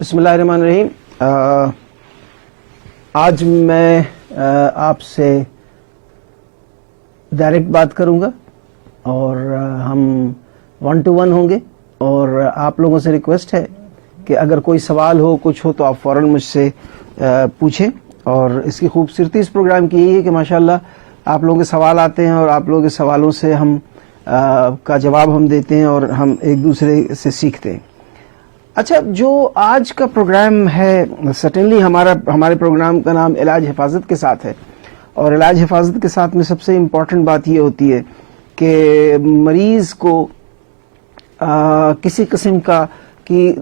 بسم اللہ الرحمن الرحیم۔ آج میں آپ سے ڈائریکٹ بات کروں گا اور ہم 1 to 1 ہوں گے، اور آپ لوگوں سے ریکویسٹ ہے کہ اگر کوئی سوال ہو کچھ ہو تو آپ فوراً مجھ سے پوچھیں۔ اور اس کی خوبصورتی اس پروگرام کی یہی ہے کہ ماشاءاللہ آپ لوگوں کے سوال آتے ہیں اور آپ لوگوں کے سوالوں سے ہم کا جواب ہم دیتے ہیں اور ہم ایک دوسرے سے سیکھتے ہیں۔ اچھا، جو آج کا پروگرام ہے سٹنلی ہمارے پروگرام کا نام علاج حفاظت کے ساتھ ہے، اور علاج حفاظت کے ساتھ میں سب سے امپورٹنٹ بات یہ ہوتی ہے کہ مریض کو کسی قسم کا کہ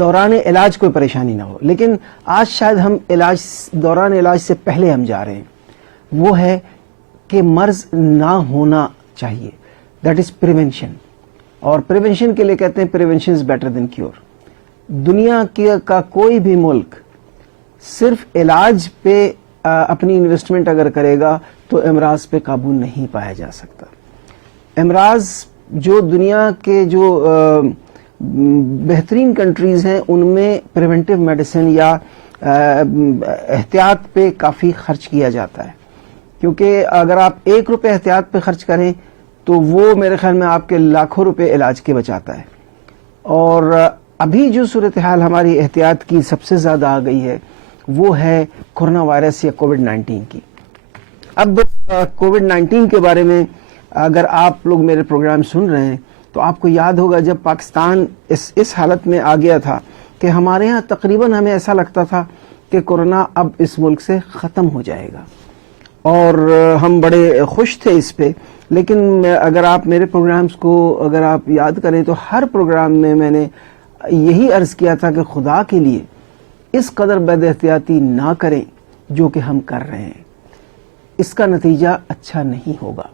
دوران علاج کوئی پریشانی نہ ہو۔ لیکن آج شاید ہم دوران علاج سے پہلے ہم جا رہے ہیں، وہ ہے کہ مرض نہ ہونا چاہیے، دیٹ از پریونشن۔ اور پریونشن کے لیے کہتے ہیں prevention is better than cure. دنیا کا کوئی بھی ملک صرف علاج پہ اپنی انویسٹمنٹ اگر کرے گا تو امراض پہ قابو نہیں پایا جا سکتا۔ امراض جو دنیا کے جو بہترین کنٹریز ہیں ان میں پریونٹیو میڈیسن یا احتیاط پہ کافی خرچ کیا جاتا ہے، کیونکہ اگر آپ 1 روپے احتیاط پہ خرچ کریں تو وہ میرے خیال میں آپ کے لاکھوں روپے علاج کے بچاتا ہے۔ اور ابھی جو صورتحال ہماری احتیاط کی سب سے زیادہ آ گئی ہے وہ ہے کورونا وائرس یا کووڈ-19 کی۔ اب کووڈ-19 کے بارے میں اگر آپ لوگ میرے پروگرام سن رہے ہیں تو آپ کو یاد ہوگا جب پاکستان اس حالت میں آ گیا تھا کہ ہمارے ہاں تقریباً ہمیں ایسا لگتا تھا کہ کورونا اب اس ملک سے ختم ہو جائے گا، اور ہم بڑے خوش تھے اس پہ۔ لیکن اگر آپ میرے پروگرامز کو اگر آپ یاد کریں تو ہر پروگرام میں میں نے یہی عرض کیا تھا کہ خدا کے لیے اس قدر بد احتیاطی نہ کریں جو کہ ہم کر رہے ہیں، اس کا نتیجہ اچھا نہیں ہوگا۔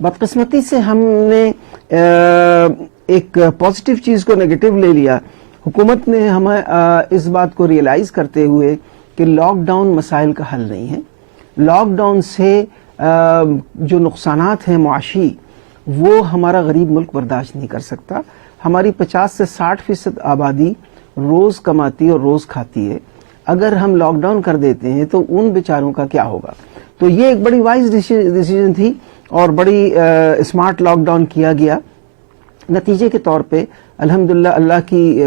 بدقسمتی سے ہم نے ایک پازیٹیو چیز کو نیگیٹو لے لیا۔ حکومت نے ہمیں اس بات کو ریئلائز کرتے ہوئے کہ لاک ڈاؤن مسائل کا حل نہیں ہے، لاک ڈاؤن سے جو نقصانات ہیں معاشی وہ ہمارا غریب ملک برداشت نہیں کر سکتا۔ ہماری 50 سے 60% آبادی روز کماتی اور روز کھاتی ہے، اگر ہم لاک ڈاؤن کر دیتے ہیں تو ان بیچاروں کا کیا ہوگا؟ تو یہ ایک بڑی وائز ڈیسیجن تھی اور بڑی اسمارٹ لاک ڈاؤن کیا گیا۔ نتیجے کے طور پہ الحمدللہ اللہ کی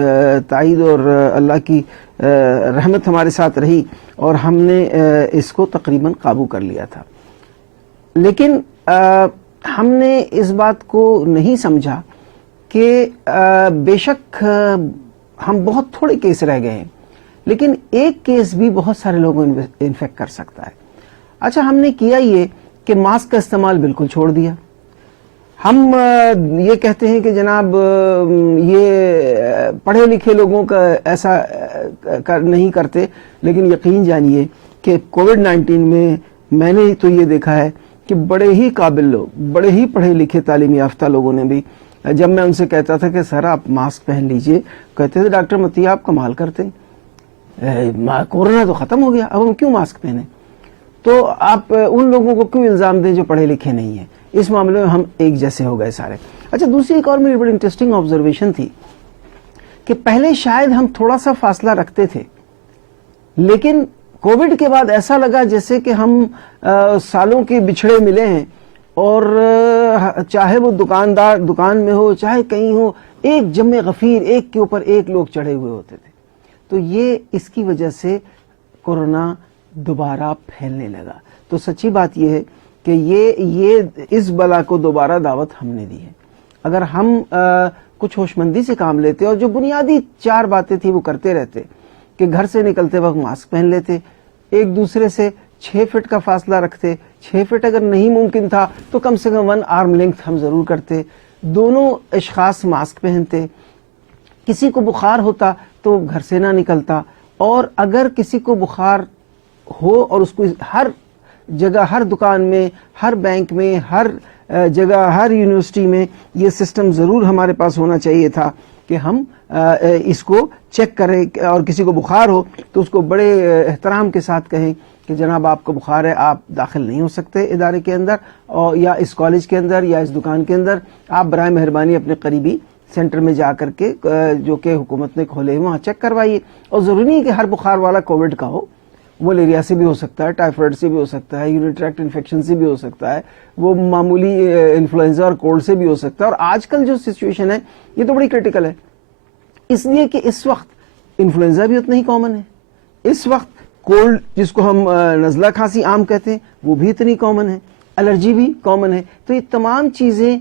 تائید اور اللہ کی رحمت ہمارے ساتھ رہی اور ہم نے اس کو تقریباً قابو کر لیا تھا۔ لیکن ہم نے اس بات کو نہیں سمجھا کہ بے شک ہم بہت تھوڑے کیس رہ گئے ہیں، لیکن ایک کیس بھی بہت سارے لوگوں کو انفیکٹ کر سکتا ہے۔ اچھا، ہم نے کیا یہ کہ ماسک کا استعمال بالکل چھوڑ دیا۔ ہم یہ کہتے ہیں کہ جناب یہ پڑھے لکھے لوگوں کا ایسا نہیں کرتے، لیکن یقین جانیے کہ کووڈ-19 میں نے تو یہ دیکھا ہے کہ بڑے ہی قابل لوگ، بڑے ہی پڑھے لکھے تعلیم یافتہ لوگوں نے بھی، جب میں ان سے کہتا تھا کہ سر آپ ماسک پہن لیجئے، کہتے تھے ڈاکٹر متی آپ کمال کرتے ہیں، کورونا تو ختم ہو گیا، اب ہم کیوں ماسک پہنیں؟ تو آپ ان لوگوں کو کیوں الزام دیں جو پڑھے لکھے نہیں ہیں؟ اس معاملے میں ہم ایک جیسے ہو گئے سارے۔ اچھا، دوسری ایک اور میری بڑی انٹرسٹنگ آبزرویشن تھی کہ پہلے شاید ہم تھوڑا سا فاصلہ رکھتے تھے، لیکن کووڈ کے بعد ایسا لگا جیسے کہ ہم سالوں کے بچھڑے ملے ہیں، اور چاہے وہ دکاندار دکان میں ہو چاہے کہیں ہو، ایک جمع غفیر، ایک کے اوپر ایک لوگ چڑھے ہوئے ہوتے تھے۔ تو یہ اس کی وجہ سے کورونا دوبارہ پھیلنے لگا۔ تو سچی بات یہ ہے کہ یہ اس بلا کو دوبارہ دعوت ہم نے دی ہے۔ اگر ہم کچھ ہوش مندی سے کام لیتے اور جو بنیادی 4 باتیں تھی وہ کرتے رہتے، کہ گھر سے نکلتے وقت ماسک پہن لیتے، ایک دوسرے سے 6 فٹ کا فاصلہ رکھتے، 6 فٹ اگر نہیں ممکن تھا تو کم سے کم 1 آرم لینتھ ہم ضرور کرتے، دونوں اشخاص ماسک پہنتے، کسی کو بخار ہوتا تو گھر سے نہ نکلتا، اور اگر کسی کو بخار ہو اور اس کو ہر جگہ، ہر دکان میں، ہر بینک میں، ہر جگہ، ہر یونیورسٹی میں یہ سسٹم ضرور ہمارے پاس ہونا چاہیے تھا کہ ہم اس کو چیک کریں، اور کسی کو بخار ہو تو اس کو بڑے احترام کے ساتھ کہیں کہ جناب آپ کو بخار ہے، آپ داخل نہیں ہو سکتے ادارے کے اندر، اور یا اس کالج کے اندر یا اس دکان کے اندر، آپ برائے مہربانی اپنے قریبی سینٹر میں جا کر کے جو کہ حکومت نے کھولے ہیں وہاں چیک کروائیے. اور ضروری نہیں کہ ہر بخار والا کووڈ کا ہو, ملیریا سے بھی ہو سکتا ہے, ٹائیفائڈ سے بھی ہو سکتا ہے, یورین ٹریکٹ انفیکشن سے بھی ہو سکتا ہے, وہ معمولی انفلوئنزا اور کولڈ سے بھی ہو سکتا ہے. اور آج کل جو سچویشن ہے یہ تو بڑی کرٹیکل ہے, اس لیے کہ اس وقت انفلوئنزا بھی اتنا ہی کامن ہے, اس وقت کولڈ جس کو ہم نزلہ کھانسی عام کہتے ہیں وہ بھی اتنی کامن ہے, الرجی بھی کامن ہے. تو یہ تمام چیزیں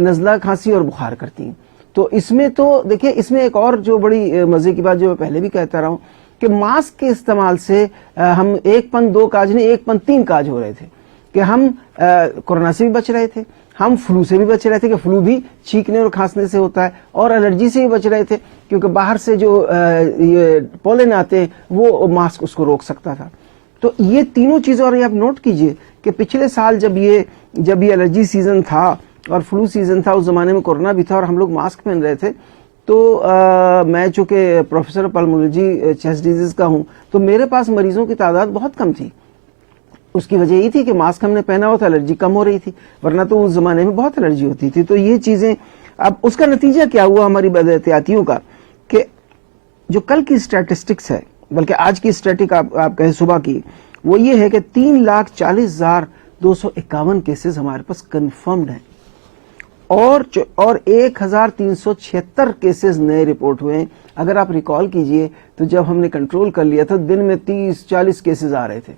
نزلہ کھانسی اور بخار کرتی ہیں. تو اس میں تو دیکھیں, اس میں ایک اور جو بڑی مزے کی بات جو میں پہلے بھی کہتا رہا ہوں کہ ماسک کے استعمال سے ہم 1.2 کاج نہیں 1.3 کاج ہو رہے تھے کہ ہم کورونا سے بھی بچ رہے تھے, ہم فلو سے بھی بچ رہے تھے کہ فلو بھی چھینکنے اور کھانسنے سے ہوتا ہے, اور الرجی سے بھی بچ رہے تھے کیونکہ باہر سے جو یہ پولن آتے ہیں وہ ماسک اس کو روک سکتا تھا. تو یہ تینوں چیزیں, اور یہ آپ نوٹ کیجئے کہ پچھلے سال جب یہ الرجی سیزن تھا اور فلو سیزن تھا, اس زمانے میں کورونا بھی تھا اور ہم لوگ ماسک پہن رہے تھے, تو میں چونکہ پروفیسر پلمولوجی چیسٹ ڈیزیز کا ہوں تو میرے پاس مریضوں کی تعداد بہت کم تھی. اس کی وجہ یہ تھی کہ ماسک ہم نے پہنا ہوا تھا, الرجی کم ہو رہی تھی, ورنہ تو اس زمانے میں بہت الرجی ہوتی تھی. تو یہ چیزیں, اب اس کا نتیجہ کیا ہوا ہماری بد احتیاطیوں کا کہ جو کل کی اسٹیٹسٹکس ہے, بلکہ آج کی اسٹیٹک آپ کہیں صبح کی, وہ یہ ہے کہ 3,40,251 کیسز ہمارے پاس کنفرمڈ ہیں اور 1,376 کیسز نئے رپورٹ ہوئے ہیں. اگر آپ ریکال کیجئے تو جب ہم نے کنٹرول کر لیا تھا دن میں 30-40 کیسز آ رہے تھے,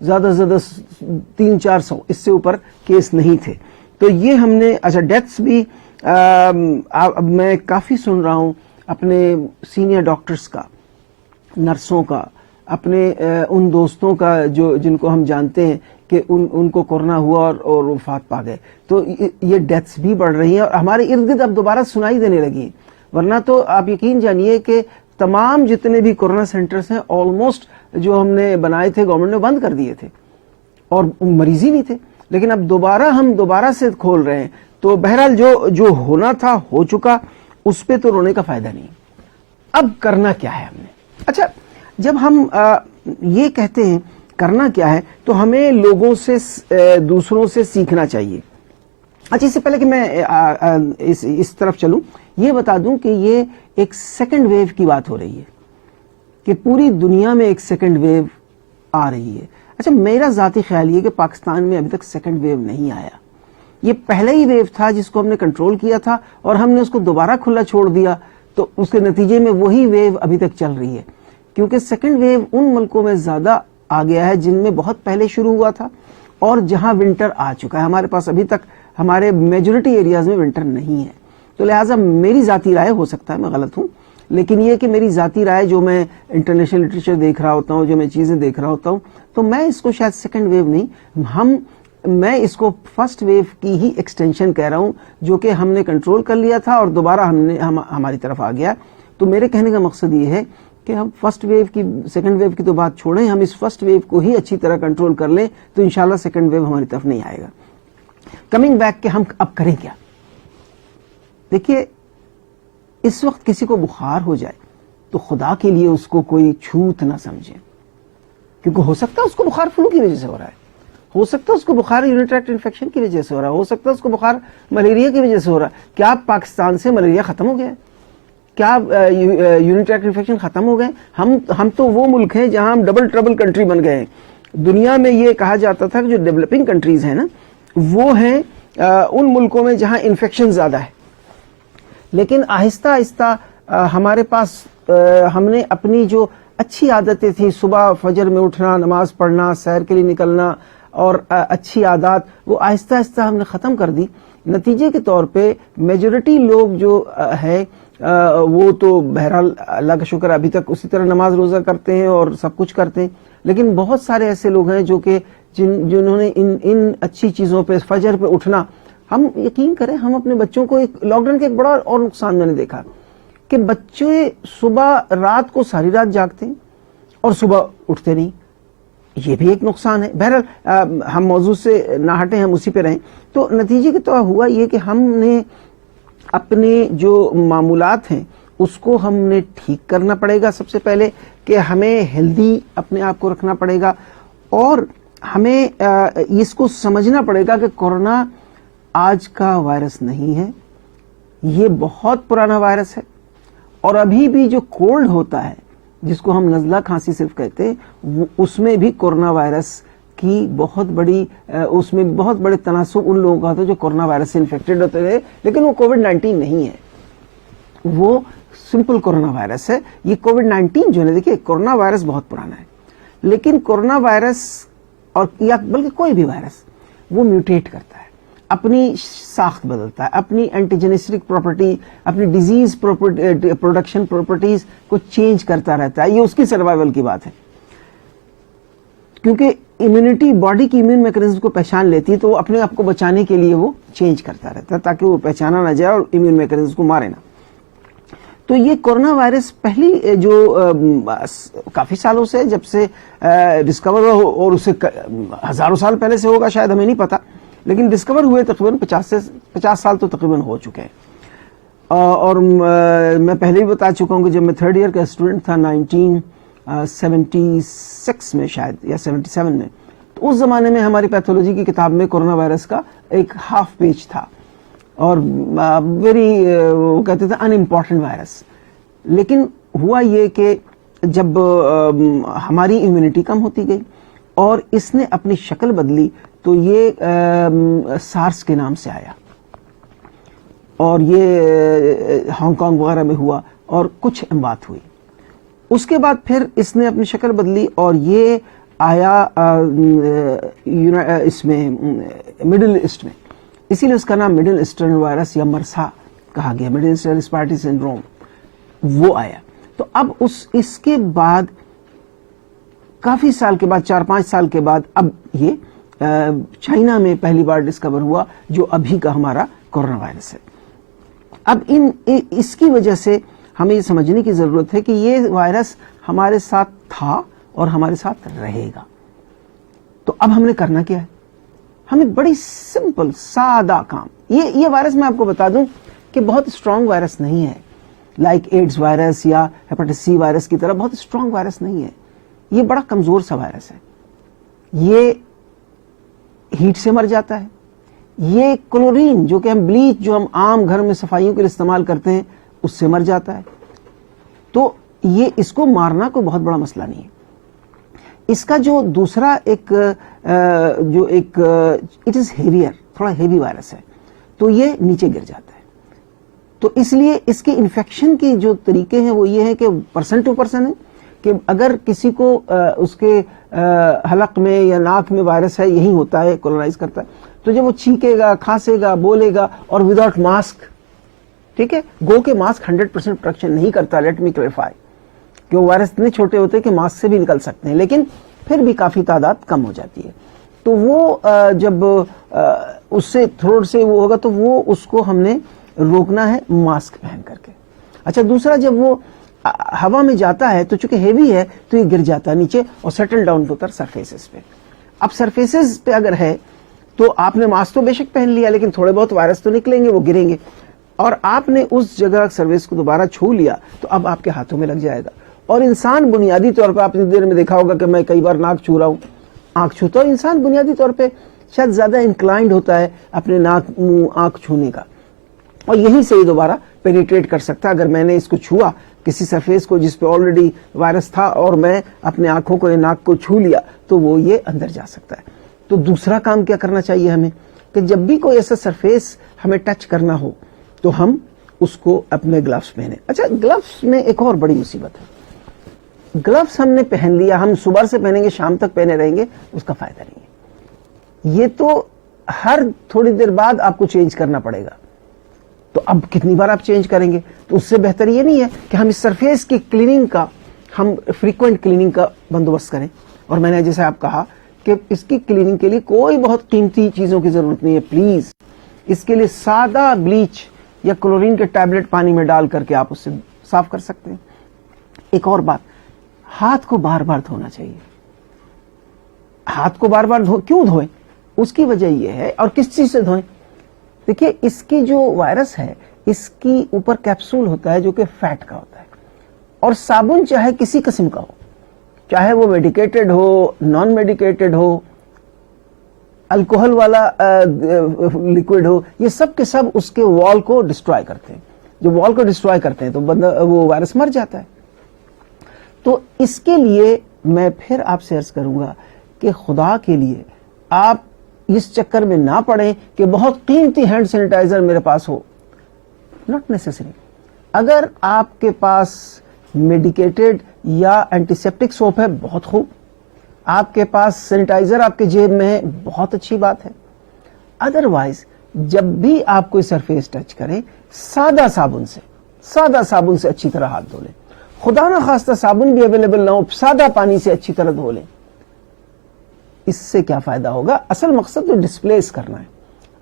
زیادہ سے زیادہ 300-400, اس سے اوپر کیس نہیں تھے. تو یہ ہم نے, اچھا ڈیتھس بھی اب میں کافی سن رہا ہوں اپنے سینئر ڈاکٹرز کا, نرسوں کا, اپنے ان دوستوں کا جو جن کو ہم جانتے ہیں کہ ان کو کورونا ہوا اور وفات پا گئے. تو یہ ڈیتھس بھی بڑھ رہی ہیں اور ہمارے ارد گرد اب دوبارہ سنائی دینے لگی ہیں. ورنہ تو آپ یقین جانیے کہ تمام جتنے بھی کورونا سینٹرز ہیں آلموسٹ جو ہم نے بنائے تھے گورنمنٹ نے بند کر دیے تھے اور مریض ہی نہیں تھے. لیکن اب ہم دوبارہ سے کھول رہے ہیں. تو بہرحال جو ہونا تھا ہو چکا, اس پہ تو رونے کا فائدہ نہیں. اب کرنا کیا ہے ہم نے؟ اچھا, جب ہم یہ کہتے ہیں کرنا کیا ہے تو ہمیں لوگوں سے, دوسروں سے سیکھنا چاہیے. اچھا, اس سے پہلے کہ میں اس طرف چلوں, یہ بتا دوں کہ یہ ایک سیکنڈ ویو کی بات ہو رہی ہے کہ پوری دنیا میں ایک سیکنڈ ویو آ رہی ہے. اچھا, میرا ذاتی خیال یہ کہ پاکستان میں ابھی تک سیکنڈ ویو نہیں آیا. یہ پہلا ہی ویو تھا جس کو ہم نے کنٹرول کیا تھا اور ہم نے اس کو دوبارہ کھلا چھوڑ دیا, تو اس کے نتیجے میں وہی ویو ابھی تک چل رہی ہے. کیونکہ سیکنڈ ویو ان ملکوں میں زیادہ آ گیا ہے جن میں بہت پہلے شروع ہوا تھا اور جہاں ونٹر آ چکا ہے. ہمارے پاس ابھی تک ہمارے میجورٹی ایریاز میں ونٹر نہیں ہے. تو لہٰذا میری ذاتی رائے, ہو سکتا ہے میں غلط ہوں, لیکن یہ کہ میری ذاتی رائے, جو میں انٹرنیشنل لٹریچر دیکھ رہا ہوتا ہوں, جو میں چیزیں دیکھ رہا ہوتا ہوں, تو میں اس کو شاید سیکنڈ ویو نہیں, میں اس کو فرسٹ ویو کی ہی ایکسٹینشن کہہ رہا ہوں, جو کہ ہم نے کنٹرول کر لیا تھا اور دوبارہ ہماری طرف آ گیا. تو میرے کہنے کا مقصد یہ ہے کہ ہم فرسٹ ویو کی, سیکنڈ ویو کی تو بات چھوڑیں, ہم اس فرسٹ ویو کو ہی اچھی طرح کنٹرول کر لیں تو انشاءاللہ سیکنڈ ویو ہماری طرف نہیں آئے گا. کمنگ بیک کہ ہم اب کریں کیا. دیکھیے, اس وقت کسی کو بخار ہو جائے تو خدا کے لیے اس کو کوئی چھوت نہ سمجھیں, کیونکہ ہو سکتا ہے اس کو بخار فلو کی وجہ سے ہو رہا ہے, ہو سکتا ہے اس کو بخار یورین ٹریکٹ انفیکشن کی وجہ سے ہو رہا ہے, ہو سکتا ہے اس کو بخار ملیریا کی وجہ سے ہو رہا ہے. کیا پاکستان سے ملیریا ختم ہو گیا ہے؟ کیا یورین ٹریکٹ انفیکشن ختم ہو گئے؟ ہم تو وہ ملک ہیں جہاں ہم ڈبل ٹربل کنٹری بن گئے ہیں. دنیا میں یہ کہا جاتا تھا کہ جو ڈیولپنگ کنٹریز ہیں نا, وہ ہیں ان ملکوں میں جہاں انفیکشن زیادہ ہے. لیکن آہستہ آہستہ ہمارے پاس ہم نے اپنی جو اچھی عادتیں تھیں, صبح فجر میں اٹھنا, نماز پڑھنا, سیر کے لیے نکلنا اور اچھی عادات, وہ آہستہ آہستہ ہم نے ختم کر دی. نتیجے کے طور پہ میجورٹی لوگ جو ہے وہ تو بہرحال اللہ کا شکر ابھی تک اسی طرح نماز روزہ کرتے ہیں اور سب کچھ کرتے ہیں, لیکن بہت سارے ایسے لوگ ہیں جو کہ جنہوں نے ان اچھی چیزوں پہ, فجر پہ اٹھنا, ہم یقین کریں ہم اپنے بچوں کو, لاک ڈاؤن کا ایک بڑا اور نقصان میں نے دیکھا کہ بچے صبح رات کو ساری رات جاگتے ہیں اور صبح اٹھتے نہیں. یہ بھی ایک نقصان ہے. بہرحال ہم موضوع سے نہ ہٹیں, ہم اسی پہ رہیں. تو نتیجے کے طور ہوا یہ کہ ہم نے اپنے جو معمولات ہیں اس کو ہم نے ٹھیک کرنا پڑے گا. سب سے پہلے کہ ہمیں ہیلدی اپنے آپ کو رکھنا پڑے گا اور ہمیں اس کو سمجھنا پڑے گا کہ کورونا آج کا وائرس نہیں ہے, یہ بہت پرانا وائرس ہے، اور ابھی بھی جو کولڈ ہوتا ہے جس کو ہم نزلہ کھانسی صرف کہتے ہیں، اس میں بھی کورونا وائرس کی بہت بڑی اس میں بہت بڑے تناسب ان لوگوں کا ہوتا ہے جو کورونا وائرس سے انفیکٹڈ ہوتے ہیں، لیکن وہ کووڈ-19 نہیں ہے، وہ سمپل کورونا وائرس ہے۔ یہ کووڈ-19 جو ہے، دیکھیے کورونا وائرس بہت پرانا ہے، لیکن کورونا وائرس اور یا بلکہ کوئی بھی وائرس وہ میوٹیٹ کرتا ہے، اپنی ساخت بدلتا ہے، اپنی اینٹیجنسٹک پراپرٹی، اپنی ڈیزیز پروڈکشن پراپرٹیز کو چینج کرتا رہتا ہے۔ یہ اس کی سروائیول کی بات ہے، کیونکہ امیونٹی باڈی کی امیون میکانزم کو پہچان لیتی ہے، تو وہ اپنے آپ کو بچانے کے لیے وہ چینج کرتا رہتا ہے تاکہ وہ پہچانا نہ جائے اور امیون میکانزم کو مارے نہ۔ تو یہ کورونا وائرس پہلی جو کافی سالوں سے جب سے ڈسکور ہو، اور اسے ہزاروں سال پہلے سے ہوگا شاید، ہمیں نہیں پتا، لیکن ڈسکور ہوئے تقریباً 50 سال تو تقریباً ہو چکے ہیں۔ اور میں پہلے بھی بتا چکا ہوں کہ جب میں 3rd ایئر کا اسٹوڈنٹ تھا 1976 میں شاید یا 77 میں، تو اس زمانے میں ہماری پیتھولوجی کی کتاب میں کورونا وائرس کا ایک ہاف پیج تھا، اور ویری وہ کہتے تھے ان امپورٹنٹ وائرس۔ لیکن ہوا یہ کہ جب ہماری امیونٹی کم ہوتی گئی اور اس نے اپنی شکل بدلی، تو یہ سارس کے نام سے آیا، اور یہ ہانگ کانگ وغیرہ میں ہوا اور کچھ اموات ہوئی۔ اس کے بعد پھر اس نے اپنی شکل بدلی اور یہ آیا اس میں مڈل ایسٹ میں، اسی لیے اس کا نام مڈل ایسٹرن وائرس یا مرسا کہا گیا، مڈل ایسٹرن ریسپیریٹری سنڈروم، وہ آیا۔ تو اب اس کے بعد کافی سال کے بعد، 4-5 سال کے بعد، اب یہ چائنا میں پہلی بار ڈسکور ہوا، جو ابھی کا ہمارا کورونا وائرس ہے۔ اب اس کی وجہ سے ہمیں یہ سمجھنے کی ضرورت ہے کہ یہ وائرس ہمارے ساتھ تھا اور ہمارے ساتھ رہے گا۔ تو اب ہم نے کرنا کیا ہے؟ ہمیں بڑی سمپل سادہ کام، یہ وائرس میں آپ کو بتا دوں کہ بہت اسٹرانگ وائرس نہیں ہے، لائک ایڈز وائرس یا ہیپاٹائٹس سی وائرس کی طرح بہت اسٹرانگ وائرس نہیں ہے، یہ بڑا کمزور سا وائرس ہے۔ یہ ہیٹ سے مر جاتا ہے، یہ کلورین جو کہ ہم بلیچ جو ہم عام گھر میں صفائیوں کے لیے استعمال کرتے ہیں اس سے مر جاتا ہے، تو یہ اس کو مارنا کوئی بہت بڑا مسئلہ نہیں ہے۔ اس کا جو دوسرا اٹ از ہیویئر، تھوڑا ہیوی وائرس ہے، تو یہ نیچے گر جاتا ہے۔ تو اس لیے اس کے انفیکشن کے جو طریقے ہیں وہ یہ ہے کہ پرسن ٹو پرسن ہے، کہ اگر کسی کو اس کے حلق میں یا ناک میں وائرس ہے، یہی ہوتا ہے، کولونائز کرتا ہے، تو جب وہ چھینکے گا، کھانسے گا، بولے گا، اور وداؤٹ ماسک، ٹھیک ہے، گو کہ ماسک 100% پروٹیکشن نہیں کرتا، لیٹ می کلیریفائی، کہ وہ وائرس اتنے چھوٹے ہوتے ہیں کہ ماسک سے بھی نکل سکتے ہیں، لیکن پھر بھی کافی تعداد کم ہو جاتی ہے۔ تو وہ جب اس سے تھروٹ سے وہ ہوگا تو وہ اس کو ہم نے روکنا ہے ماسک پہن کر کے۔ اچھا، دوسرا جب وہ ہوا میں جاتا ہے تو چونکہ ہیوی ہے تو یہ گر جاتا ہے نیچے اور سیٹل ڈاؤن ہوتا ہے سرفیسز پہ۔ اب سرفیسز پہ اگر ہے تو آپ نے ماسک تو بے شک پہن لیا، لیکن تھوڑے بہت وائرس تو نکلیں گے، وہ گریں گے، اور آپ نے اس جگہ سروس کو دوبارہ چھو لیا تو اب آپ کے ہاتھوں میں لگ جائے گا۔ اور انسان بنیادی طور پہ، آپ نے دیر میں دیکھا ہوگا کہ میں کئی بار ناک چھو رہا ہوں، آنکھ چھوتا ہوں، انسان بنیادی طور پہ شاید زیادہ انکلائنڈ ہوتا ہے اپنے ناک، منہ، آنکھ چھونے کا، اور یہیں سے ہی دوبارہ پینیٹریٹ کر سکتا ہے۔ اگر میں نے اس کو چھوا کسی سرفیس کو جس پہ آلریڈی وائرس تھا اور میں اپنے آنکھوں کو یا ناک کو چھو لیا تو وہ یہ اندر جا سکتا ہے۔ تو دوسرا کام کیا کرنا چاہیے ہمیں کہ جب بھی کوئی ایسا سرفیس ہمیں ٹچ کرنا ہو تو ہم اس کو اپنے گلوز پہنے۔ اچھا، گلوز میں ایک اور بڑی مصیبت ہے، گلوز ہم نے پہن لیا، ہم صبح سے پہنیں گے شام تک پہنے رہیں گے، اس کا فائدہ نہیں ہے۔ یہ تو ہر تھوڑی دیر بعد آپ کو چینج کرنا پڑے گا، تو اب کتنی بار آپ چینج کریں گے؟ تو اس سے بہتر یہ نہیں ہے کہ ہم اس سرفیس کی کلیننگ کا، ہم فریکوینٹ کلیننگ کا بندوبست کریں۔ اور میں نے جیسے آپ کہا کہ اس کی کلیننگ کے لیے کوئی بہت قیمتی چیزوں کی ضرورت نہیں ہے، پلیز اس کے لیے سادہ بلیچ یا کلورین کے ٹیبلٹ پانی میں ڈال کر کے آپ اس سے صاف کر سکتے ہیں۔ ایک اور بات، ہاتھ کو بار بار دھونا چاہیے۔ ہاتھ کو بار بار کیوں دھوئیں؟ اس کی وجہ یہ ہے، اور کس چیز سے دھوئیں؟ دیکھیے، اس کی جو وائرس ہے اس کی اوپر کیپسول ہوتا ہے جو کہ فیٹ کا ہوتا ہے، اور صابن چاہے کسی قسم کا ہو، چاہے وہ میڈیکیٹڈ ہو، نان میڈیکیٹڈ ہو، الکوہل والا لکوڈ ہو، یہ سب کے سب اس کے وال کو ڈسٹرائے کرتے ہیں. جو وال کو ڈسٹرائے کرتے ہیں تو بندہ وہ وائرس مر جاتا ہے. تو اس کے لیے میں پھر آپ سے عرض کروں گا کہ خدا کے لیے آپ اس چکر میں نہ پڑیں کہ بہت قیمتی ہینڈ سینیٹائزر میرے پاس ہو. Not necessary. اگر آپ کے پاس میڈیکیٹڈ یا اینٹی سیپٹک سوپ ہے بہت خوب. آپ کے پاس سینیٹائزر آپ کے جیب میں ہے بہت اچھی بات ہے. ادروائز جب بھی آپ کوئی سرفیس ٹچ کریں سادہ صابن سے اچھی طرح ہاتھ دھو لیں. خدا نہ خواستہ صابن بھی اویلیبل نہ ہو، سادہ پانی سے اچھی طرح دھو لیں. اس سے کیا فائدہ ہوگا؟ اصل مقصد تو ڈسپلیس کرنا ہے،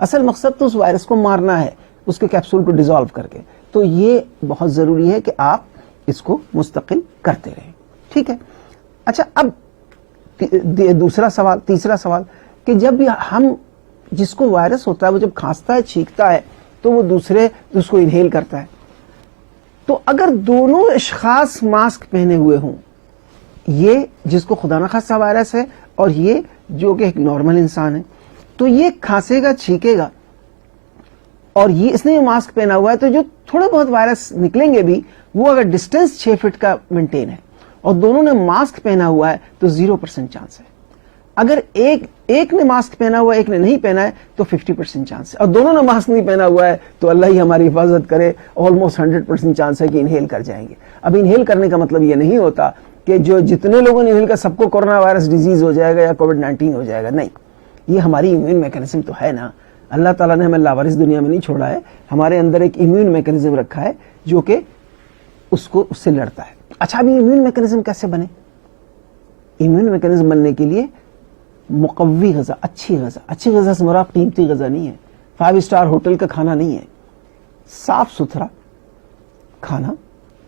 اصل مقصد تو اس وائرس کو مارنا ہے، اس کے کیپسول کو ڈیزالو کر کے. تو یہ بہت ضروری ہے کہ آپ اس کو مستقل کرتے رہیں. ٹھیک ہے. اچھا، اب تیسرا سوال کہ جب ہم جس کو وائرس ہوتا ہے وہ جب کھانستا ہے چھینکتا ہے تو وہ دوسرے اس کو انہیل کرتا ہے. تو اگر دونوں اشخاص ماسک پہنے ہوئے ہوں، یہ جس کو خدا نخواستہ وائرس ہے اور یہ جو کہ ایک نارمل انسان ہے، تو یہ کھانسے گا چھینکے گا اور یہ اس نے ماسک پہنا ہوا ہے، تو جو تھوڑے بہت وائرس نکلیں گے بھی وہ اگر ڈسٹینس 6 فٹ کا مینٹین ہے اور دونوں نے ماسک پہنا ہوا ہے تو 0% چانس ہے. اگر ایک نے ماسک پہنا ہوا ہے ایک نے نہیں پہنا ہے تو 50% چانس ہے، اور دونوں نے ماسک نہیں پہنا ہوا ہے تو اللہ ہی ہماری حفاظت کرے آلموسٹ 100% چانس ہے کہ انہیل کر جائیں گے. اب انہیل کرنے کا مطلب یہ نہیں ہوتا کہ جو جتنے لوگوں نے انہیل کا سب کو کورونا وائرس ڈیزیز ہو جائے گا یا کووڈ-19 ہو جائے گا. نہیں، یہ ہماری امیون میکینزم تو ہے نا. اللہ تعالیٰ نے ہمیں لاوارث دنیا میں نہیں چھوڑا ہے، ہمارے اندر ایک امیون میکینزم رکھا ہے جو کہ اس سے لڑتا ہے. اچھا، اب امیون میکینزم کیسے بنے؟ امیون میکینزم بننے کے لیے مقوی غذا، اچھی غذا سے مراد قیمتی غذا نہیں ہے، 5 اسٹار ہوٹل کا کھانا نہیں ہے. صاف ستھرا کھانا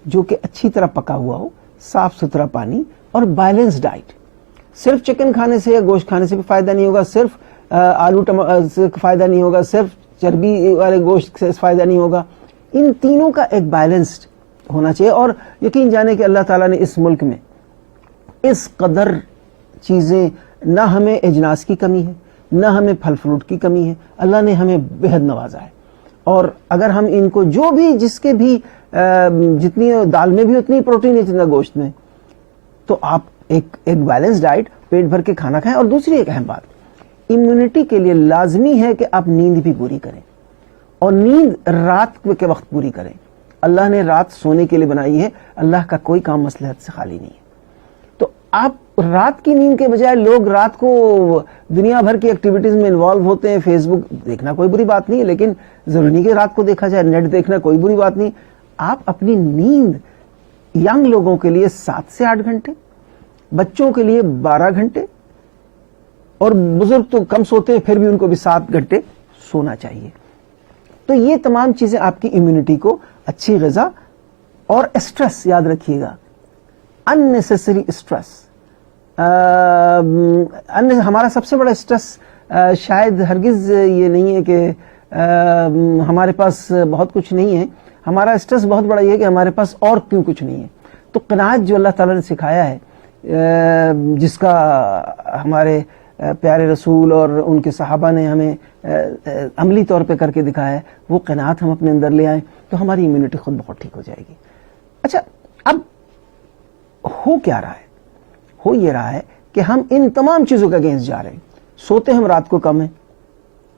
جو کہ اچھی طرح پکا ہوا ہو، صاف ستھرا پانی اور بیلنس ڈائٹ. صرف چکن کھانے سے یا گوشت کھانے سے بھی فائدہ نہیں ہوگا، صرف آلو سے فائدہ نہیں ہوگا، صرف چربی والے گوشت سے فائدہ نہیں ہوگا. ان تینوں کا ایک بیلنسڈ ہونا چاہیے. اور یقین جانے کہ اللہ تعالیٰ نے اس ملک میں اس قدر چیزیں، نہ ہمیں اجناس کی کمی ہے نہ ہمیں پھل فروٹ کی کمی ہے. اللہ نے ہمیں بہت نوازا ہے. اور اگر ہم ان کو جو بھی جس کے بھی جتنی دال میں بھی اتنی پروٹین ہے جتنا گوشت میں، تو آپ ایک بیلنس ڈائٹ پیٹ بھر کے کھانا کھائیں. اور دوسری ایک اہم بات، امیونٹی کے لیے لازمی ہے کہ آپ نیند بھی پوری کریں، اور نیند رات کے وقت پوری کریں. اللہ نے رات سونے کے لیے بنائی ہے، اللہ کا کوئی کام مصلحت سے خالی نہیں ہے. تو آپ رات کی نیند کے بجائے لوگ رات کو دنیا بھر کی ایکٹیویٹیز میں انوالو ہوتے ہیں. فیس بک دیکھنا کوئی بری بات نہیں ہے، لیکن ضروری نہیں کہ رات کو دیکھا جائے. نیٹ دیکھنا کوئی بری بات نہیں. آپ اپنی نیند ینگ لوگوں کے لیے 7 سے 8 گھنٹے، بچوں کے لیے 12 گھنٹے، اور بزرگ تو کم سوتے ہیں پھر بھی ان کو بھی 7 گھنٹے سونا چاہیے. تو یہ تمام چیزیں آپ کی امیونٹی کو، اچھی غذا اور اسٹریس یاد رکھیے گا، ان نیسیسری اسٹریس. ہمارا سب سے بڑا اسٹریس شاید ہرگز یہ نہیں ہے کہ ہمارے پاس بہت کچھ نہیں ہے. ہمارا اسٹریس بہت بڑا یہ ہے کہ ہمارے پاس اور کیوں کچھ نہیں ہے. تو قناعت جو اللہ تعالیٰ نے سکھایا ہے، جس کا ہمارے پیارے رسول اور ان کے صحابہ نے ہمیں عملی طور پہ کر کے دکھایا ہے، وہ قناعت ہم اپنے اندر لے آئیں تو ہماری امیونٹی خود بہت ٹھیک ہو جائے گی. اچھا، اب ہو کیا رہا ہے؟ ہو یہ رہا ہے کہ ہم ان تمام چیزوں کے اگینسٹ جا رہے ہیں. سوتے ہم رات کو کم ہیں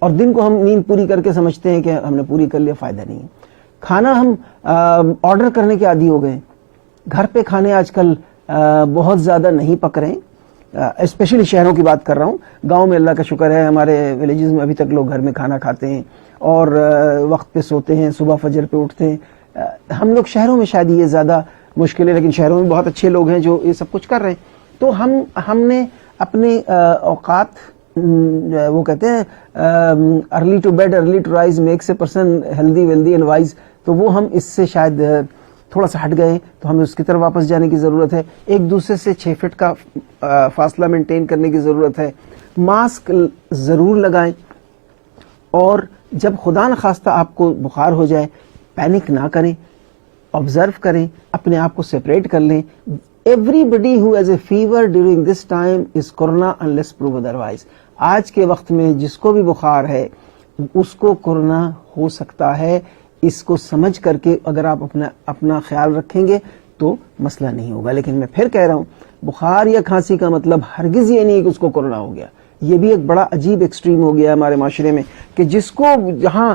اور دن کو ہم نیند پوری کر کے سمجھتے ہیں کہ ہم نے پوری کر لیا، فائدہ نہیں ہے. کھانا ہم آرڈر کرنے کے عادی ہو گئے. گھر پہ کھانے آج کل بہت زیادہ نہیں پک رہے ہیں، اسپیشلی شہروں کی بات کر رہا ہوں. گاؤں میں اللہ کا شکر ہے، ہمارے ولیجز میں ابھی تک لوگ گھر میں کھانا کھاتے ہیں اور وقت پہ سوتے ہیں، صبح فجر پہ اٹھتے ہیں. ہم لوگ شہروں میں شاید یہ زیادہ مشکل ہے، لیکن شہروں میں بہت اچھے لوگ ہیں جو یہ سب کچھ کر رہے ہیں. تو ہم نے اپنے اوقات، وہ کہتے ہیں early to bed early to rise makes a person healthy wealthy and wise, تو وہ ہم اس سے شاید تھوڑا سا ہٹ گئے. تو ہمیں اس کی طرف واپس جانے کی ضرورت ہے. ایک دوسرے سے 6 فٹ کا فاصلہ مینٹین کرنے کی ضرورت ہے. ماسک ضرور لگائیں، اور جب خدا نخواستہ آپ کو بخار ہو جائے پینک نہ کریں، آبزرو کریں، اپنے آپ کو سیپریٹ کر لیں. Everybody who has a fever during this time is corona unless proved otherwise. آج کے وقت میں جس کو بھی بخار ہے اس کو کورونا ہو سکتا ہے. اس کو سمجھ کر کے اگر آپ اپنا خیال رکھیں گے تو مسئلہ نہیں ہوگا. لیکن میں پھر کہہ رہا ہوں بخار یا کھانسی کا مطلب ہرگز یہ نہیں ہے کہ اس کو کورونا ہو گیا. یہ بھی ایک بڑا عجیب ایکسٹریم ہو گیا ہمارے معاشرے میں کہ جس کو جہاں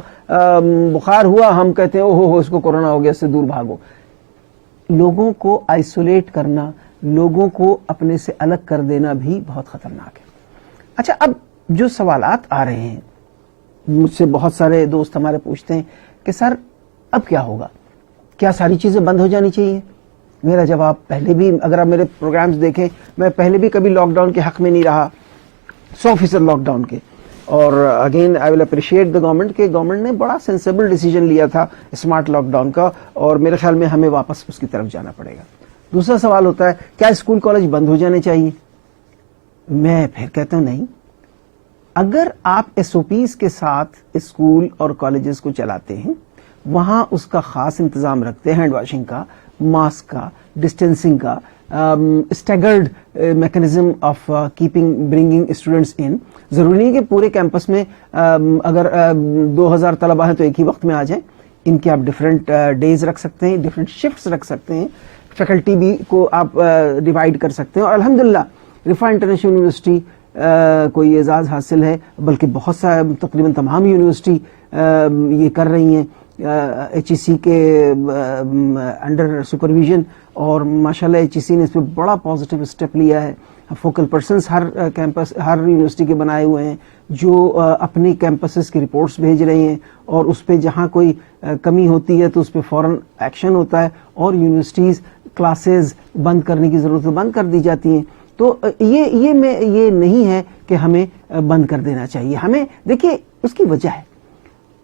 بخار ہوا ہم کہتے ہیں اوہ اس کو کورونا ہو گیا, اس سے دور بھاگو. لوگوں کو آئسولیٹ کرنا, لوگوں کو اپنے سے الگ کر دینا بھی بہت خطرناک ہے. اچھا, اب جو سوالات آ رہے ہیں مجھ سے بہت سارے دوست ہمارے پوچھتے ہیں کہ سر اب کیا ہوگا, کیا ساری چیزیں بند ہو جانی چاہیے؟ میرا جواب پہلے بھی, اگر آپ میرے پروگرامز دیکھیں, میں پہلے بھی کبھی لاک ڈاؤن کے حق میں نہیں رہا, 100% لاک ڈاؤن کے. اور again I will appreciate the government کہ گورنمنٹ نے بڑا سینسیبل ڈیسیجن لیا تھا اسمارٹ لاک ڈاؤن کا, اور میرے خیال میں ہمیں واپس اس کی طرف جانا پڑے گا. دوسرا سوال ہوتا ہے کیا اسکول کالج بند ہو جانے چاہیے؟ میں پھر کہتا ہوں نہیں. اگر آپ ایس او پیز کے ساتھ اسکول اور کالجز کو چلاتے ہیں, وہاں اس کا خاص انتظام رکھتے ہیں, ہینڈ واشنگ کا, ماسک کا, ڈسٹینسنگ کا, staggered mechanism of keeping bringing students in. ضروری نہیں کہ پورے کیمپس میں اگر 2000 طلبہ ہیں تو ایک ہی وقت میں آ جائیں. ان کے آپ ڈفرینٹ ڈیز رکھ سکتے ہیں, ڈفرینٹ شفٹس رکھ سکتے ہیں, فیکلٹی بھی کو آپ ڈیوائڈ کر سکتے ہیں. اور الحمدللہ رفا انٹرنیشنل یونیورسٹی کو یہ اعزاز حاصل ہے, بلکہ بہت سا تقریباً تمام یونیورسٹی یہ کر رہی ہیں ایچ ای سی کے انڈر سپرویژن, اور ماشاءاللہ ایچ ای سی نے اس پہ بڑا پازیٹیو اسٹیپ لیا ہے. فوکل پرسنس ہر کیمپس ہر یونیورسٹی کے بنائے ہوئے ہیں جو اپنی کیمپسز کی رپورٹس بھیج رہے ہیں, اور اس پہ جہاں کوئی کمی ہوتی ہے تو اس پہ فوراً ایکشن ہوتا ہے, اور یونیورسٹیز کلاسز بند کرنے کی ضرورت بند کر دی جاتی ہیں. تو یہ نہیں ہے کہ ہمیں بند کر دینا چاہیے. ہمیں دیکھیے اس کی وجہ ہے,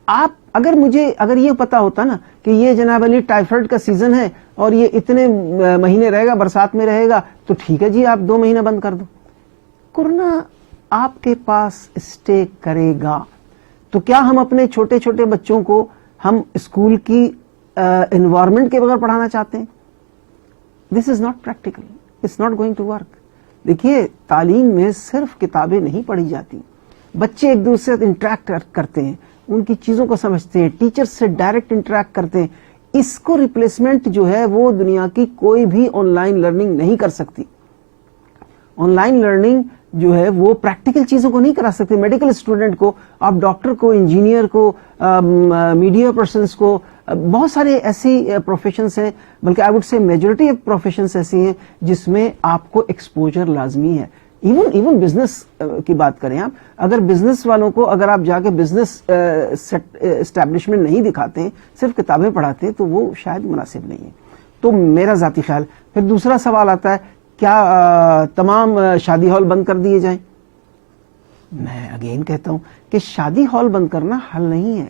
آپ اگر یہ پتا ہوتا نا کہ یہ جناب علی ٹائیفائڈ کا سیزن ہے اور یہ اتنے مہینے رہے گا, برسات میں رہے گا, تو ٹھیک ہے جی آپ 2 مہینے بند کر دو. کورونا آپ کے پاس اسٹے کرے گا, تو کیا ہم اپنے چھوٹے چھوٹے بچوں کو ہم اسکول کی انوائرمنٹ کے بغیر پڑھانا چاہتے ہیں؟ This is not practical, it's not going to work. دیکھیے تعلیم میں صرف کتابیں نہیں پڑھی جاتی, بچے ایک دوسرے سے انٹریکٹ کرتے ہیں, ان کی چیزوں کو سمجھتے ہیں, ٹیچر سے ڈائریکٹ انٹریکٹ کرتے ہیں. اس کو ریپلیسمنٹ جو ہے وہ دنیا کی کوئی بھی آن لائن لرننگ نہیں کر سکتی. آن لائن لرننگ جو ہے وہ پریکٹیکل چیزوں کو نہیں کرا سکتے. میڈیکل اسٹوڈنٹ کو آپ ڈاکٹر کو, انجینئر کو, میڈیا پرسنس کو, بہت سارے ایسی پروفیشنز ہیں, بلکہ I would say majority of professions ایسی ہیں جس میں آپ کو ایکسپوجر لازمی ہے. ایون بزنس کی بات کریں آپ, اگر بزنس والوں کو اگر آپ جا کے بزنس اسٹیبلشمنٹ نہیں دکھاتے ہیں, صرف کتابیں پڑھاتے ہیں, تو وہ شاید مناسب نہیں ہے. تو میرا ذاتی خیال. پھر دوسرا سوال آتا ہے کیا تمام شادی ہال بند کر دیے جائیں؟ میں اگین کہتا ہوں کہ شادی ہال بند کرنا حل نہیں ہے.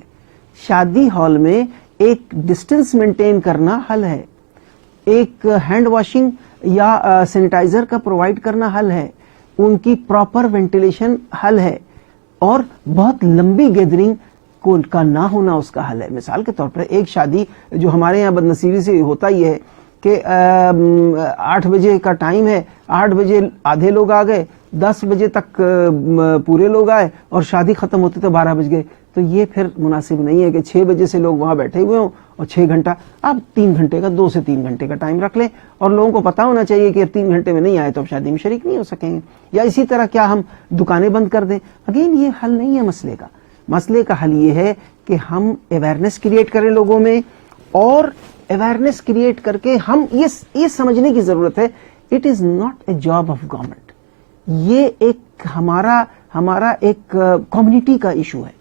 شادی ہال میں ایک ڈسٹینس مینٹین کرنا حل ہے, ایک ہینڈ واشنگ یا سینیٹائزر کا پرووائڈ کرنا حل ہے, ان کی پراپر وینٹیلیشن حل ہے, اور بہت لمبی گیدرنگ کا نہ ہونا اس کا حل ہے. مثال کے طور پر ایک شادی جو ہمارے یہاں بدنصیبی سے ہوتا یہ ہے کہ 8 بجے کا ٹائم ہے, 8 بجے آدھے لوگ آ گئے, 10 بجے تک پورے لوگ آئے, اور شادی ختم ہوتے تو 12 بج گئے. تو یہ پھر مناسب نہیں ہے کہ 6 بجے سے لوگ وہاں بیٹھے ہوئے ہوں اور 6 گھنٹہ. آپ 3 گھنٹے کا 2 سے 3 گھنٹے کا ٹائم رکھ لیں, اور لوگوں کو پتا ہونا چاہیے کہ 3 گھنٹے میں نہیں آئے تو اب شادی میں شریک نہیں ہو سکیں گے. یا اسی طرح کیا ہم دکانیں بند کر دیں؟ اگین یہ حل نہیں ہے مسئلے کا. مسئلے کا حل یہ ہے کہ ہم اویئرنیس کریٹ کریں لوگوں میں, اور اویئرنیس کریٹ کر کے ہم یہ سمجھنے کی ضرورت ہے it is not a job of government, یہ ایک ہمارا ایک کمیونٹی کا ایشو ہے.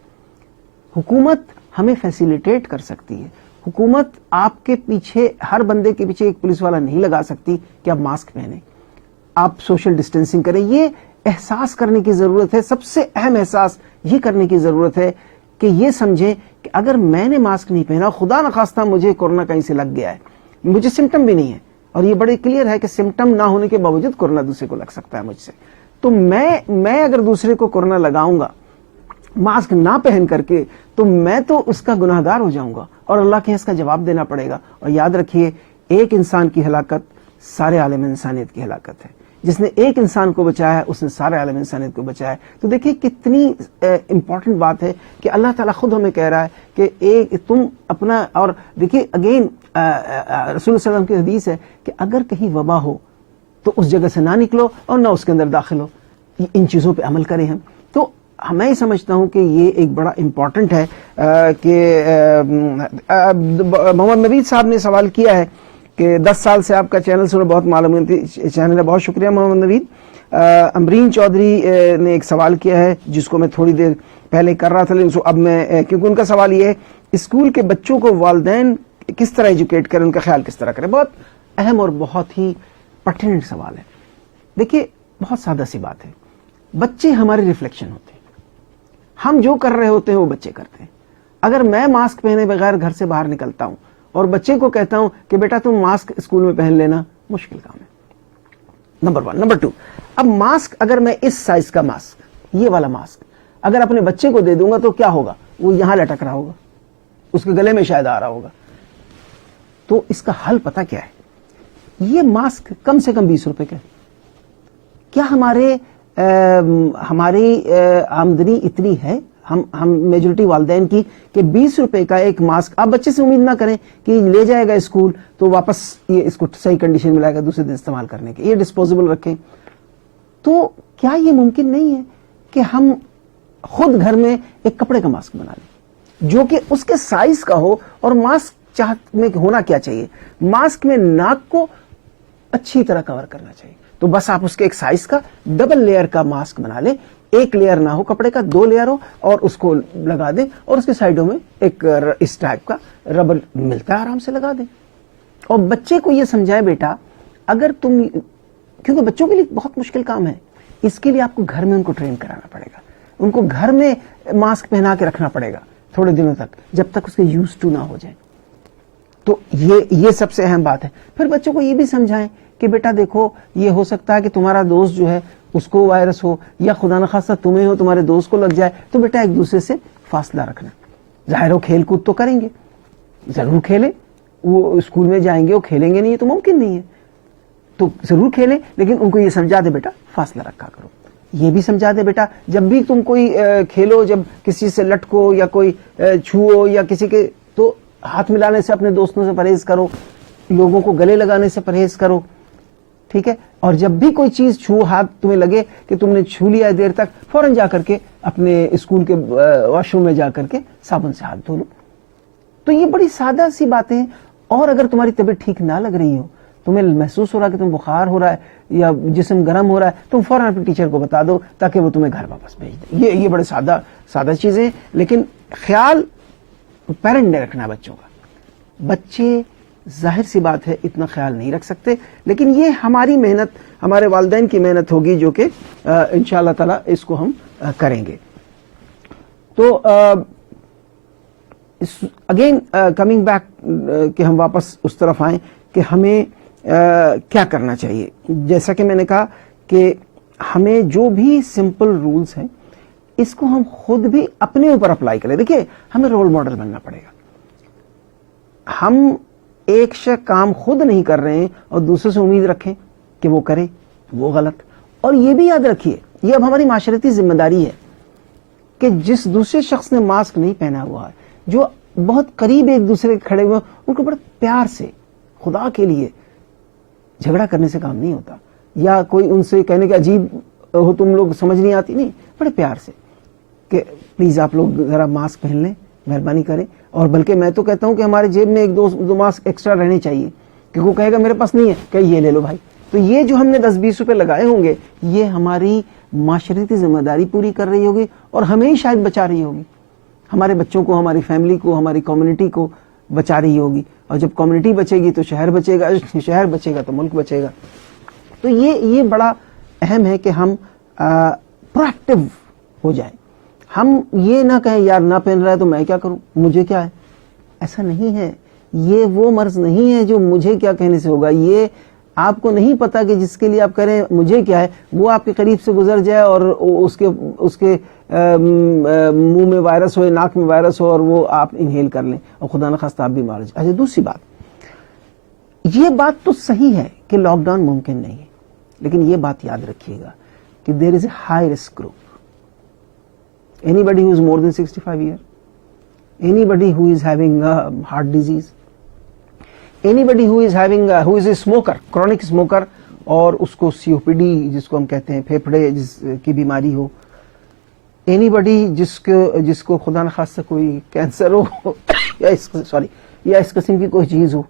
حکومت ہمیں فیسیلیٹیٹ کر سکتی ہے, حکومت آپ کے پیچھے, ہر بندے کے پیچھے ایک پولیس والا نہیں لگا سکتی کہ آپ ماسک پہنیں, آپ سوشل ڈسٹینسنگ کریں. یہ احساس کرنے کی ضرورت ہے, سب سے اہم احساس یہ کرنے کی ضرورت ہے کہ یہ سمجھیں کہ اگر میں نے ماسک نہیں پہنا, خدا نخواستہ مجھے کورونا کہیں سے لگ گیا ہے, مجھے سمٹم بھی نہیں ہے, اور یہ بڑے کلیئر ہے کہ سمٹم نہ ہونے کے باوجود کورونا دوسرے کو لگ سکتا ہے مجھ سے, تو میں اگر دوسرے کو کورونا لگاؤں گا ماسک نہ پہن کر کے, تو میں تو اس کا گناہ گار ہو جاؤں گا, اور اللہ کے اس کا جواب دینا پڑے گا. اور یاد رکھیے ایک انسان کی ہلاکت سارے عالم انسانیت کی ہلاکت ہے. جس نے ایک انسان کو بچایا ہے اس نے سارے عالم انسانیت کو بچایا ہے. تو دیکھیے کتنی امپورٹنٹ بات ہے کہ اللہ تعالیٰ خود ہمیں کہہ رہا ہے کہ ایک تم اپنا. اور دیکھیے اگین رسول صلی اللہ علیہ وسلم کی حدیث ہے کہ اگر کہیں وبا ہو تو اس جگہ سے نہ نکلو اور نہ اس کے اندر داخل ہو. ان چیزوں پہ عمل کریں ہم. تو میں سمجھتا ہوں کہ یہ ایک بڑا امپورٹنٹ ہے کہ محمد نوید صاحب نے سوال کیا ہے کہ 10 سال سے آپ کا چینل سنا، بہت معلوماتی چینل ہے. بہت شکریہ محمد نوید. امرین چودھری نے ایک سوال کیا ہے جس کو میں تھوڑی دیر پہلے کر رہا تھا، لیکن اب میں کیونکہ ان کا سوال یہ ہے اسکول کے بچوں کو والدین کس طرح ایجوکیٹ کریں، ان کا خیال کس طرح کریں. بہت اہم اور بہت ہی پرٹیننٹ سوال ہے. دیکھیے بہت سادہ سی بات ہے، بچے ہمارے ریفلیکشن ہوتے ہیں. ہم جو کر رہے ہوتے ہیں وہ بچے کرتے ہیں. اگر میں ماسک پہنے بغیر گھر سے باہر نکلتا ہوں اور بچے کو کہتا ہوں کہ بیٹا تم ماسک اسکول میں پہن لینا، مشکل کام ہے. نمبر 1. نمبر 2، اب ماسک اگر میں اس سائز کا ماسک، یہ والا ماسک اگر اپنے بچے کو دے دوں گا تو کیا ہوگا؟ وہ یہاں لٹک رہا ہوگا، اس کے گلے میں شاید آ رہا ہوگا. تو اس کا حل پتہ کیا ہے؟ یہ ماسک کم سے کم 20 روپے کا ہے. کیا ہماری آمدنی اتنی ہے ہم میجورٹی والدین کی کہ 20 روپے کا ایک ماسک؟ آپ بچے سے امید نہ کریں کہ لے جائے گا اسکول تو واپس یہ اس کو صحیح کنڈیشن میں لائے گا دوسرے دن استعمال کرنے کے. یہ ڈسپوزیبل رکھیں. تو کیا یہ ممکن نہیں ہے کہ ہم خود گھر میں ایک کپڑے کا ماسک بنا لیں جو کہ اس کے سائز کا ہو؟ اور ماسک چاہت میں ہونا کیا چاہیے؟ ماسک میں ناک کو اچھی طرح کور کرنا چاہیے. تو بس آپ اس کے ایک سائز کا ڈبل لیئر کا ماسک بنا لیں. ایک لیئر نہ ہو کپڑے کا، 2 لیئر ہو، اور اس کو لگا دیں اور اس کے سائڈوں میں ایک اس ٹائپ کا ربر ملتا ہے، آرام سے لگا دیں. اور بچے کو یہ سمجھائے بیٹا اگر تم، کیونکہ بچوں کے لیے بہت مشکل کام ہے، اس کے لیے آپ کو گھر میں ان کو ٹرین کرانا پڑے گا. ان کو گھر میں ماسک پہنا کے رکھنا پڑے گا تھوڑے دنوں تک، جب تک اس کے یوز ٹو نہ ہو جائے. تو یہ سب سے اہم بات ہے. پھر بچوں کو یہ بھی سمجھائیں کہ بیٹا دیکھو یہ ہو سکتا ہے کہ تمہارا دوست جو ہے اس کو وائرس ہو، یا خدا نخواستہ تمہیں ہو، تمہارے دوست کو لگ جائے. تو بیٹا ایک دوسرے سے فاصلہ رکھنا. ظاہر ہو کھیل کود تو کریں گے، ضرور کھیلیں. وہ اسکول میں جائیں گے وہ کھیلیں گے نہیں، یہ تو ممکن نہیں ہے. تو ضرور کھیلیں، لیکن ان کو یہ سمجھا دے بیٹا فاصلہ رکھا کرو. یہ بھی سمجھا دے بیٹا جب بھی تم کوئی کھیلو، جب کسی سے لٹکو یا کوئی چھوؤ یا کسی کے، تو ہاتھ ملانے سے اپنے دوستوں سے پرہیز کرو، لوگوں کو گلے لگانے سے پرہیز کرو. ٹھیک ہے؟ اور جب بھی کوئی چیز چھو، ہاتھ تمہیں لگے کہ تم نے چھو لیا ہے دیر تک، فوراً جا کر کے اپنے اسکول کے واش روم میں جا کر کے صابن سے ہاتھ دھو لو. تو یہ بڑی سادہ سی باتیں ہیں. اور اگر تمہاری طبیعت ٹھیک نہ لگ رہی ہو، تمہیں محسوس ہو رہا ہے کہ تم بخار ہو رہا ہے یا جسم گرم ہو رہا ہے، تم فوراً اپنے ٹیچر کو بتا دو تاکہ وہ تمہیں گھر واپس بھیج دے. یہ بڑے سادہ چیزیں ہیں، لیکن خیال پیرنٹ نے رکھنا ہے بچوں کا. بچے ظاہر سی بات ہے اتنا خیال نہیں رکھ سکتے، لیکن یہ ہماری محنت، ہمارے والدین کی محنت ہوگی جو کہ انشاءاللہ تعالی اس کو ہم کریں گے. تو اگین کمنگ بیک کہ ہم واپس اس طرف آئیں کہ ہمیں کیا کرنا چاہیے. جیسا کہ میں نے کہا کہ ہمیں جو بھی سمپل رولز ہیں اس کو ہم خود بھی اپنے اوپر اپلائی کریں. دیکھیے ہمیں رول ماڈل بننا پڑے گا. ہم ایک کام خود نہیں کر رہے ہیں اور دوسرے سے امید رکھیں کہ وہ کرے، وہ غلط. اور یہ بھی یاد رکھیے یہ اب ہماری معاشرتی ذمہ داری ہے کہ جس دوسرے شخص نے ماسک نہیں پہنا ہوا ہے، جو بہت قریب ایک دوسرے کے کھڑے ہوئے ہیں، ان کو بڑے پیار سے، خدا کے لیے، جھگڑا کرنے سے کام نہیں ہوتا، یا کوئی ان سے کہنے کہ عجیب ہو تم لوگ، سمجھ نہیں آتی، نہیں، بڑے پیار سے کہ پلیز آپ لوگ ذرا ماسک پہن لیں، مہربانی کریں. اور بلکہ میں تو کہتا ہوں کہ ہمارے جیب میں ایک دو ماسک ایکسٹرا رہنے چاہیے، کہ وہ کہے گا میرے پاس نہیں ہے کہ یہ لے لو بھائی. تو یہ جو ہم نے 10-20 روپے لگائے ہوں گے، یہ ہماری معاشرتی ذمہ داری پوری کر رہی ہوگی اور ہمیں ہی شاید بچا رہی ہوگی، ہمارے بچوں کو، ہماری فیملی کو، ہماری کمیونٹی کو بچا رہی ہوگی. اور جب کمیونٹی بچے گی تو شہر بچے گا، شہر بچے گا تو ملک بچے گا. تو یہ بڑا اہم ہے کہ ہم پرو ایکٹیو ہو جائیں. ہم یہ نہ کہیں یار نہ پہن رہا ہے تو میں کیا کروں، مجھے کیا ہے. ایسا نہیں ہے. یہ وہ مرض نہیں ہے جو مجھے کیا کہنے سے ہوگا. یہ آپ کو نہیں پتا کہ جس کے لیے آپ کریں مجھے کیا ہے، وہ آپ کے قریب سے گزر جائے اور اس کے منہ میں وائرس ہو، ناک میں وائرس ہو، اور وہ آپ انہیل کر لیں اور خدا نخواستہ آپ بیمار ہو جائیں. اچھا دوسری بات، یہ بات تو صحیح ہے کہ لاک ڈاؤن ممکن نہیں ہے، لیکن یہ بات یاد رکھیے گا کہ there is a high risk group. Anybody who is more than 65 years, anybody who is having heart disease, anybody who is having who is a smoker, chronic smoker, اور اس کو COPD جس کو ہم کہتے ہیں پھیپھڑے جس کی بیماری ہو, anybody جس کو خدا نخواستہ کوئی کینسر ہو یا اس قسم کی کوئی چیز ہو,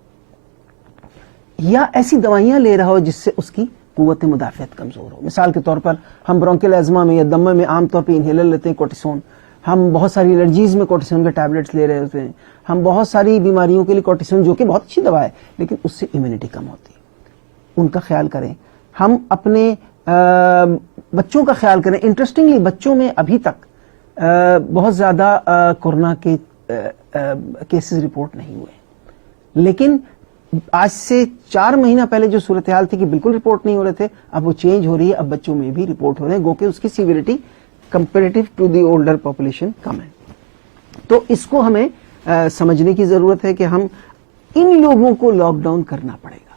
یا ایسی دوائیاں لے رہا ہو جس سے اس کی قوت مدافعت کمزور ہو. مثال کے طور پر ہم برونکل ایزما میں یا دمے میں عام طور پہ انہیلر لیتے ہیں کورٹیسون, ہم بہت ساری الرجیز میں کورٹیسون کے ٹیبلٹس لے رہے ہوتے ہیں, ہم بہت ساری بیماریوں کے لیے کورٹیسون جو کہ بہت اچھی دوا ہے لیکن اس سے امیونٹی کم ہوتی ہے, ان کا خیال کریں. ہم اپنے بچوں کا خیال کریں. انٹرسٹنگلی بچوں میں ابھی تک بہت زیادہ کورونا کے کیسز رپورٹ نہیں ہوئے, لیکن آج سے 4 مہینہ پہلے جو صورتحال تھی کہ بالکل رپورٹ نہیں ہو رہے تھے, اب وہ چینج ہو رہی ہے, اب بچوں میں بھی رپورٹ ہو رہے ہیں, گو کہ اس کی severity comparative to the older population کم ہے. تو اس کو ہمیں سمجھنے کی ضرورت ہے کہ ہم ان لوگوں کو لاک ڈاؤن کرنا پڑے گا,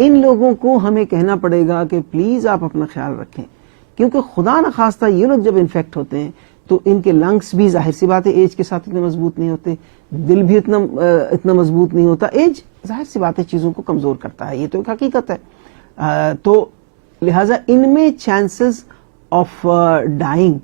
ان لوگوں کو ہمیں کہنا پڑے گا کہ پلیز آپ اپنا خیال رکھیں, کیونکہ خدا نخواستہ یہ لوگ جب انفیکٹ ہوتے ہیں تو ان کے لنگس بھی ظاہر سی بات ہے ایج کے ساتھ اتنے مضبوط نہیں ہوتے, دل بھی اتنا مضبوط نہیں ہوتا, ایج ظاہر سی بات ہے چیزوں کو کمزور کرتا ہے, یہ تو ایک حقیقت ہے. تو لہٰذا ان میں chances of dying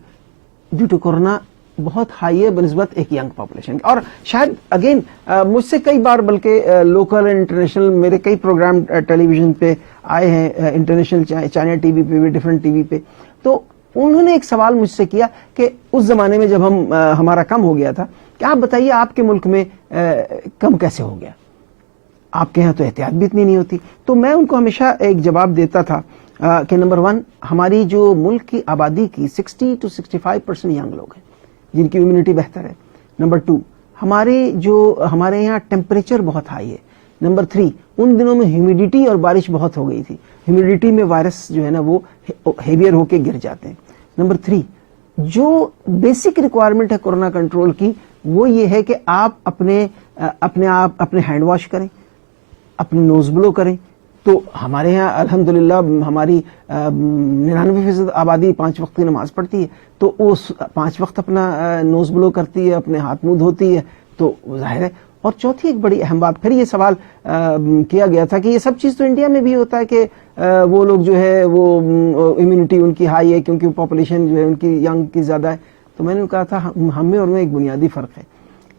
due to corona بہت ہائی ہے بنسبت ایک ینگ پاپولیشن. اور شاید اگین مجھ سے کئی بار بلکہ لوکل اینڈ انٹرنیشنل میرے کئی پروگرام ٹیلی ویژن پہ آئے ہیں, انٹرنیشنل چائنا ٹی وی پہ بھی, ڈفرینٹ ٹی وی پہ, تو انہوں نے ایک سوال مجھ سے کیا کہ اس زمانے میں جب ہمارا کم ہو گیا تھا کہ آپ بتائیے آپ کے ملک میں کم کیسے ہو گیا, آپ کے یہاں تو احتیاط بھی اتنی نہیں ہوتی. تو میں ان کو ہمیشہ ایک جواب دیتا تھا کہ نمبر 1 ہماری جو ملک کی آبادی کی 60 to 65% ینگ لوگ ہیں جن کی امیونٹی بہتر ہے. نمبر 2 ہمارے یہاں ٹیمپریچر بہت ہائی ہے. نمبر 3 ان دنوں میں ہیومیڈیٹی اور بارش بہت ہو گئی تھی, ہیومیڈیٹی میں وائرس جو ہے نا وہ ہیویئر ہو کے گر جاتے ہیں. نمبر 3 جو بیسک ریکوائرمنٹ ہے کورونا کنٹرول کی وہ یہ ہے کہ آپ اپنے ہینڈ واش کریں, اپنے نوز بلو کریں. تو ہمارے ہاں الحمدللہ ہماری 99% آبادی 5 وقت کی نماز پڑھتی ہے, تو وہ 5 وقت اپنا نوز بلو کرتی ہے, اپنے ہاتھ منہ دھوتی ہے, تو ظاہر ہے. اور چوتھی ایک بڑی اہم بات, پھر یہ سوال کیا گیا تھا کہ یہ سب چیز تو انڈیا میں بھی ہوتا ہے کہ وہ لوگ جو ہے وہ امیونٹی ان کی ہائی ہے کیونکہ پاپولیشن جو ہے ان کی ینگ کی زیادہ ہے. تو میں نے کہا تھا ہم میں اور میں ایک بنیادی فرق ہے,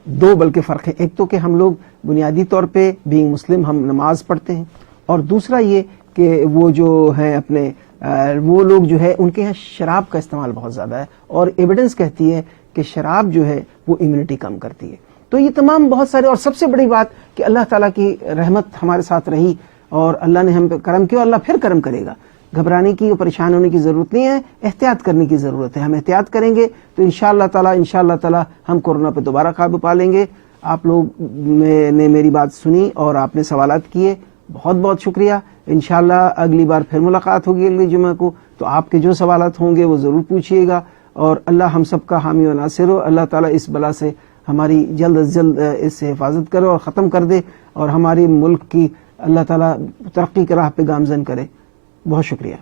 2 بلکہ فرق ہے. ایک تو کہ ہم لوگ بنیادی طور پہ بینگ مسلم ہم نماز پڑھتے ہیں, اور دوسرا یہ کہ وہ جو ہے اپنے وہ لوگ جو ہے ان کے یہاں شراب کا استعمال بہت زیادہ ہے, اور ایویڈنس کہتی ہے کہ شراب جو ہے وہ امیونٹی کم کرتی ہے. تو یہ تمام بہت سارے, اور سب سے بڑی بات کہ اللہ تعالیٰ کی رحمت ہمارے ساتھ رہی اور اللہ نے ہم پہ کرم کیا, اللہ پھر کرم کرے گا. گھبرانے کی اور پریشان ہونے کی ضرورت نہیں ہے, احتیاط کرنے کی ضرورت ہے. ہم احتیاط کریں گے تو انشاءاللہ تعالیٰ ہم کورونا پہ دوبارہ قابو پا لیں گے. آپ لوگ نے میری بات سنی اور آپ نے سوالات کیے, بہت بہت شکریہ. انشاءاللہ اگلی بار پھر ملاقات ہوگی اگلے جمعہ کو, تو آپ کے جو سوالات ہوں گے وہ ضرور پوچھیے گا, اور اللہ ہم سب کا حامی و ناصر ہو. اللہ تعالیٰ اس بلا سے ہماری جلد از جلد اس سے حفاظت کرے اور ختم کر دے, اور ہماری ملک کی اللہ تعالیٰ ترقی کی راہ پہ گامزن کرے. بہت شکریہ.